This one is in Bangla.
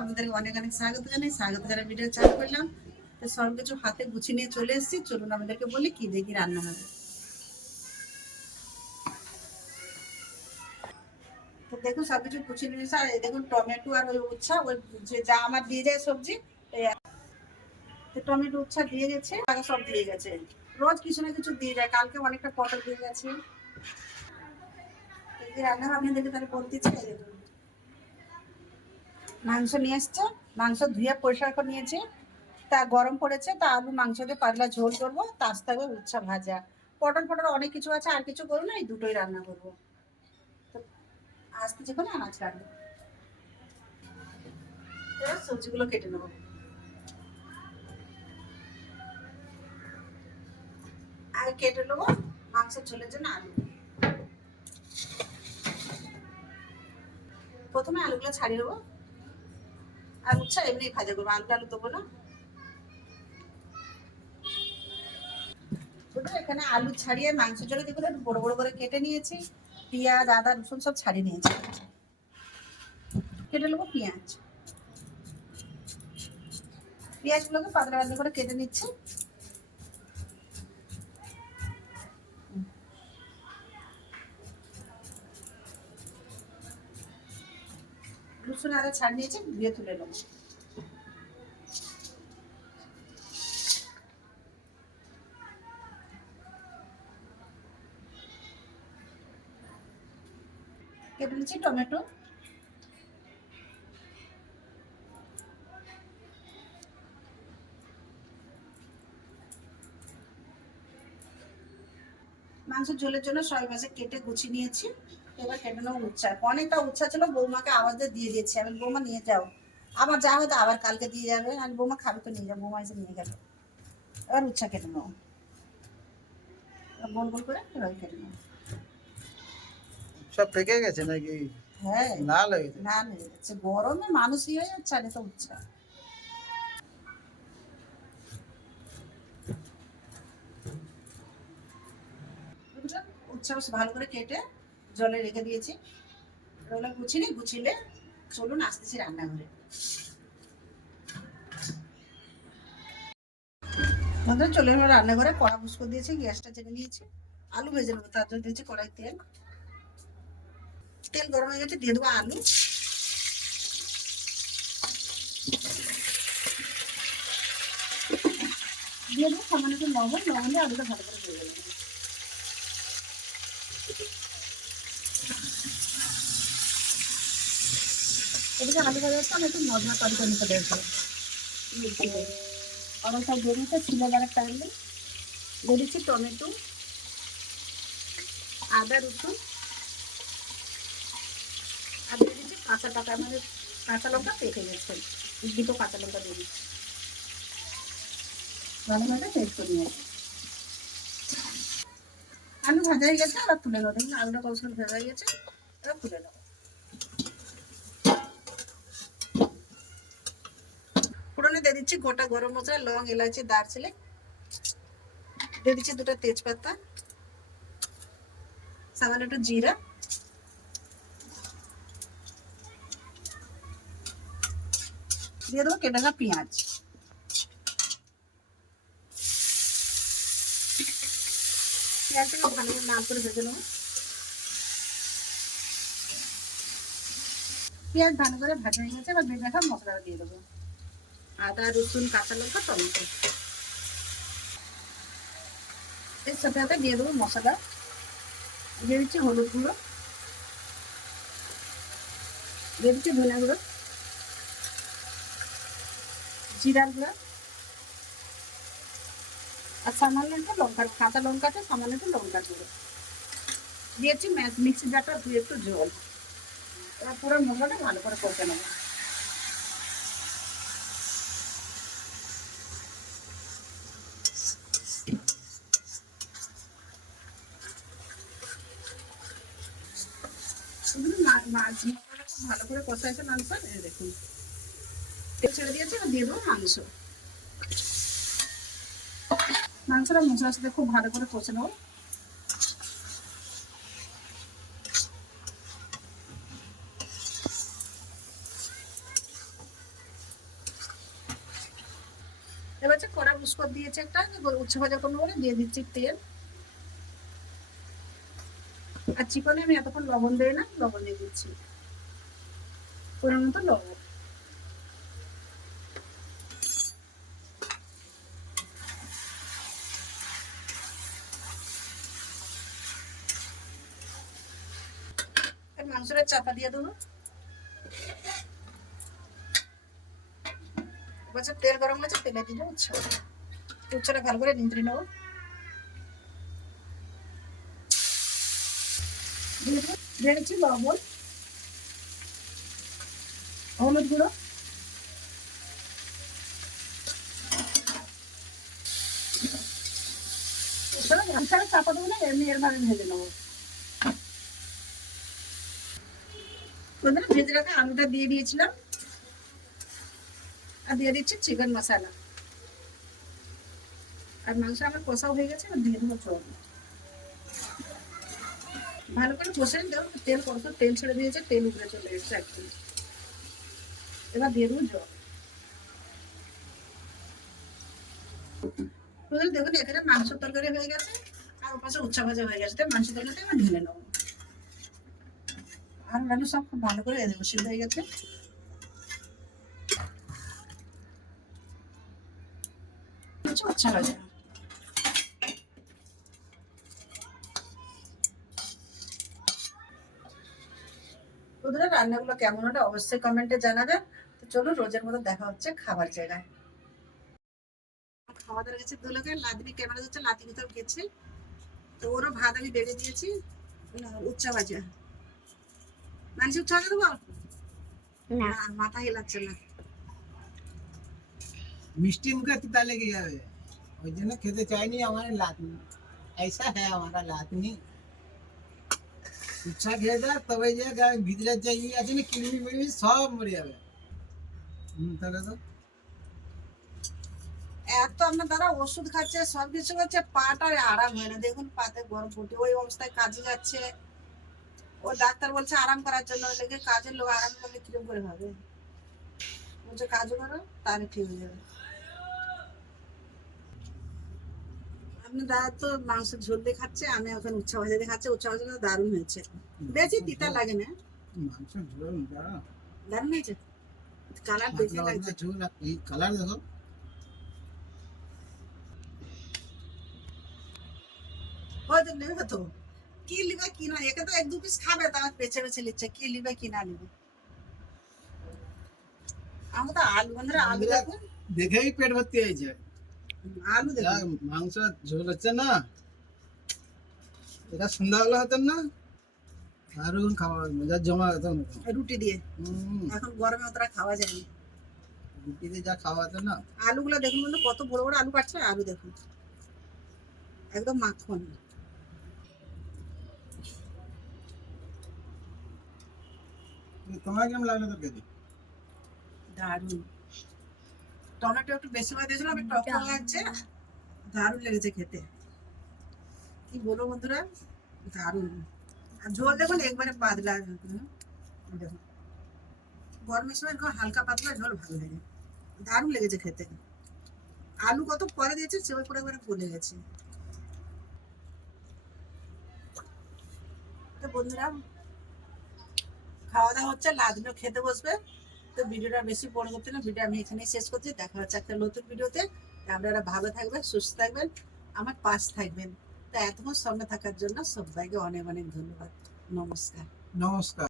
আপনাদের অনেক অনেক স্বাগত জানাই ভিডিও চালু করলাম। তো সব কিছু হাতে গুছিয়ে নিয়ে চলে এসেছি, চলুন আমাদেরকে বলি কি দেখি রান্না হবে। তো দেখুন সব কিছু গুছিয়ে নিয়েছে, আর এই দেখুন টমেটো আর ওই উচ্ছা, ওই যে যা আমার দিয়ে যায় সবজি, টমেটো উচ্ছা দিয়ে গেছে, আগে সব দিয়ে গেছে। রোজ কিছু না কিছু দিয়ে যায়, কালকে অনেকটা পটল দিয়ে গেছে। রান্না আপনাদেরকে তাহলে বলতে চাই। মাংস নিয়ে এসছে, মাংস ধুয়ে পরিষ্কার করে নিয়েছে, তা গরম পড়েছে, তা আলু মাংস দিয়ে পাতলা ঝোল করবো, তা আসতে হবে উচ্ছা ভাজা, পটল ফটল অনেক কিছু আছে, আর কিছু করবো না, এই দুটোই রান্না করবো। তো আসতে যে কোনো আনাজ কাটবো, এবার সবজিগুলো কেটে নেবো। আগে কেটে নেবো মাংসের ঝোলের জন্য আলু। প্রথমে আলুগুলো ছাড়িয়ে নেবো, আর উচ্ছা এমনি ভাজা করবো, আলু টালু দেবো না। এখানে আলু ছাড়িয়ে মাংসের জন্য দেখুন একটু বড় বড় করে কেটে নিয়েছি, পেঁয়াজ আদা রসুন সব ছাড়িয়ে নিয়েছি। কেটে নেবো পেঁয়াজগুলোকে পাতলা পাতলা করে কেটে নিচ্ছি। রসুন আদা ছাড়িয়ে নিয়েছি, ধুয়ে তুলে নেবো। কেটে নিচ্ছি টমেটো, মাংসের ঝোলের জন্য সবাই মাছে কেটে গুছিয়ে নিয়েছি। এবার কেটে নেবো উচ্ছা, অনেকটা উচ্ছা ছিল, বৌমাকে আওয়াজ দিয়ে দিয়েছি আমি, বৌমা নিয়ে যাও, আমার যা হয়তো আবার কালকে দিয়ে যাবে, আর বৌমা খাবে তো নিয়ে যাবো, বৌমা এসে নিয়ে গেল। এবার উচ্ছা কেটে নেবো, গোল গোল করে এবার কেটে নেবো। সব পেকে গেছে নাকি? হ্যাঁ না লেগে যাচ্ছে, গরমে মানুষই হয়ে যাচ্ছে, আর তো উচ্ছা। উচ্ছা ভালো করে কেটে জলে রেখে দিয়েছি, ওগুলো গুছিয়ে চলুন আসতেছি রান্নাঘরে। আমাদের চলে এলো রান্নাঘরে, কড়া বুস করে দিয়েছি, গ্যাসটা জেনে নিয়েছি, আলু ভেজে নেবো, তার জন্য দিয়েছি কড়াই তেল। তেল গরম হয়ে গেছে, দিয়ে দেবো আলু, দিয়ে দেবো সামান্য একটু লবণ, লবণ দিয়ে আলুটা ভালো করে ভেজে নেবো। এদিকে আলু ভাজা হচ্ছে, আমি একটু মশলা তরকারি নিতে দেখবো, আবার সব বেরিয়েছে ছিল যারা টাইমে বেরিয়েছি টমেটো আদা রসুন, আর দিয়ে দিচ্ছি কাঁচা পাকা, মানে কাঁচা লঙ্কা পেকে গেছে, দুটো কাঁচা লঙ্কা দিয়ে দিচ্ছি, ভালো ভাবে পেস্ট করে নিয়েছি। আলু ভাজা হয়ে গেছে, আবার তুলে নেবো, দেখুন আলুটা কত সুন্দর ভাজা হয়ে গেছে, এবার তুলে নেবো। ফোড়নে দিয়ে দিচ্ছি গোটা গরম মশলা, লং এলাচি দারচিনি, দিয়ে দিচ্ছি দুটো তেজপাতা, সামান্য একটু জিরা, দিয়ে দেবো কেটে রাখা পেঁয়াজ, পেঁয়াজটাকে ভালো করে লাল করে ভেজে নেবো। পেঁয়াজ ভালো করে ভাজা হয়ে গেছে, এবার ভেজে রাখা মশলাটা দিয়ে দেবো, আদা রসুন কাঁচা লঙ্কা টমেটো, এর সাথে সাথে দিয়ে দেবো মশলা, দিয়ে দিচ্ছি হলুদ গুঁড়ো, দিয়ে দিচ্ছি ধনে গুঁড়ো, জিরার গুঁড়ো, আর সামান্য একটু কাঁচা লঙ্কাটা সামান্য একটু লঙ্কা গুঁড়ো দিয়েছি, মিক্সি জারটা ধুয়ে একটু জল, এবার পুরো মশলাটা ভালো করে কষে নেবো। মাছ মশলাটা খুব ভালো করে কষাইছে মাংস, দেখুন তেল ছেড়ে দিয়েছে, এবার দিয়ে দেবো মাংস, মাংসটা মশলার সাথে খুব ভালো করে কষে নেবো। পুষ্কর দিয়েছে একটা, উচ্ছে ভাজা করবো বলে দিয়ে দিচ্ছি তেল। আর চিকনে আমি এতক্ষণ লবণ দিই না, লবণ দিয়ে দিচ্ছি পরিমাণ মতো লবণ। মাংসটা চাপা দিয়ে দেবো। বলছে তেল গরম হয়েছে, তেলে দিলে উচ্ছেটা ভালো করে নিংড়ে নেবো। দিয়ে দিচ্ছি লবণ, হলুদ গুঁড়ো, মাংসটা চাপা দেবো না, এমনি এর ভাবে ভেজে নেবো। ভেজে রাখা আলুটা দিয়ে দিয়েছিলাম, আর দিয়ে দিচ্ছি চিকেন মশলা। আর মাংস আমার কষাও হয়ে গেছে, আর দিয়ে দেবো চল। ভালো করে কষে দেবো। তেল কত তেল ছেড়ে দিয়েছে, তেল উপরে চলে এসেছে একদম। এবার দিয়ে দেবো জল। দেখুন এখানে মাংস তরকারি হয়ে গেছে, আর ওর পাশে উচ্ছা ভাজা হয়ে গেছে। মাংস তরকারিটা আমি ঢেলে নেবো। আর আলু সব খুব ভালো করে দেবো, সিদ্ধ হয়ে গেছে। উচ্ছা ভাজা ওদের রান্নাগুলো কেমন হলো অবশ্যই কমেন্টে জানাবেন। তো চলুন, রোজের মতো দেখা হচ্ছে খাবার জায়গায়। খাওয়া দাওয়া গেছে দুলোকে, লাদনি ক্যামেরা যাচ্ছে, লাতি ভিতর গেছে। তো ওরও ভাত আমি বেড়ে দিয়েছি, উচ্চা ভাজা। মানুষ উচ্চা ভাজা দেবো না, মাথা হেলাচ্ছে না। মিষ্টি মুখে তিতা লেগে যাবে, ওই জন্য খেতে চাইনি। আমার লাতনি ऐसा है हमारा लातनी। ইচ্ছা খেয়ে দেয় তবে যে ভিতরে যে আছে না কিডনি মিডনি সব মরে যাবে। তাহলে তো এত আপনার দ্বারা ওষুধ খাচ্ছে, সবকিছু খাচ্ছে, পাটা আরাম হয় না। দেখুন পাতে গরম ফুটে, ওই অবস্থায় কাজে যাচ্ছে। ও ডাক্তার বলছে আরাম করার জন্য, লেগে কাজের লোক আরাম করলে কিরকম করে হবে? বলছে কাজও করো, তাহলে ঠিক হয়ে যাবে। আপনি দাদা তো মাংস ঝোল দিয়ে খাচ্ছে, আমি এখন উচ্ছা ভাজা দিয়ে খাচ্ছি। উচ্ছা ভাজা দারুণ হয়েছে, বেশি তিতা লাগে না। মাংস ঝোল দারুণ হয়েছে, কালার দেখে লাগছে। ঝোল এই কালার দেখো। হয়তো নেবে তো, কি লিবে কি না, একে তো এক দু পিস খাবে, তার বেছে বেছে নিচ্ছে কি লিবে কি না লিবে। আমি তো আলু বন্ধুরা, আলু দেখুন দেখেই পেট ভর্তি হয়েছে। আলু দেখুন, মাংস ঝোল হচ্ছে না, এটা সন্ধ্যাবেলা হতেন না দারুণ খাওয়া মজা জমা হতো রুটি দিয়ে। এখন গরমে অতটা খাওয়া যায় না, রুটি দিয়ে যা খাওয়া হতো না। আলুগুলো দেখুন বন্ধু, কত বড় বড় আলু কাটছে। আলু দেখুন একদম মাখন। তোমার কেমন লাগলো তো কেজি? দারুণ। টমেটো একটু বেশি করে দিয়েছিলাম, আমি টক টক লাগছে, দারুণ লেগেছে খেতে। কি বলবো বন্ধুরা, দারুণ। আর ঝোল দেখুন একবারে পাতলা, দেখুন গরমের সময় এরকম হালকা পাতলা ঝোল ভালো লাগে, দারুণ লেগেছে খেতে। আলু কত পরে দিয়েছে, সেভাবে করে একবারে গলে গেছে। তো বন্ধুরা খাওয়া দাওয়া হচ্ছে, লাদলো খেতে বসবে। তো ভিডিওটা বেশি বড় করতে না, ভিডিও আমি এখানেই শেষ করছি। দেখা হচ্ছে একটা নতুন ভিডিওতে। আপনারা ভালো থাকবেন, সুস্থ থাকবেন, আমার পাশ থাকবেন। তো এতক্ষণ সঙ্গে থাকার জন্য সবাইকে অনেক অনেক ধন্যবাদ। নমস্কার। নমস্কার।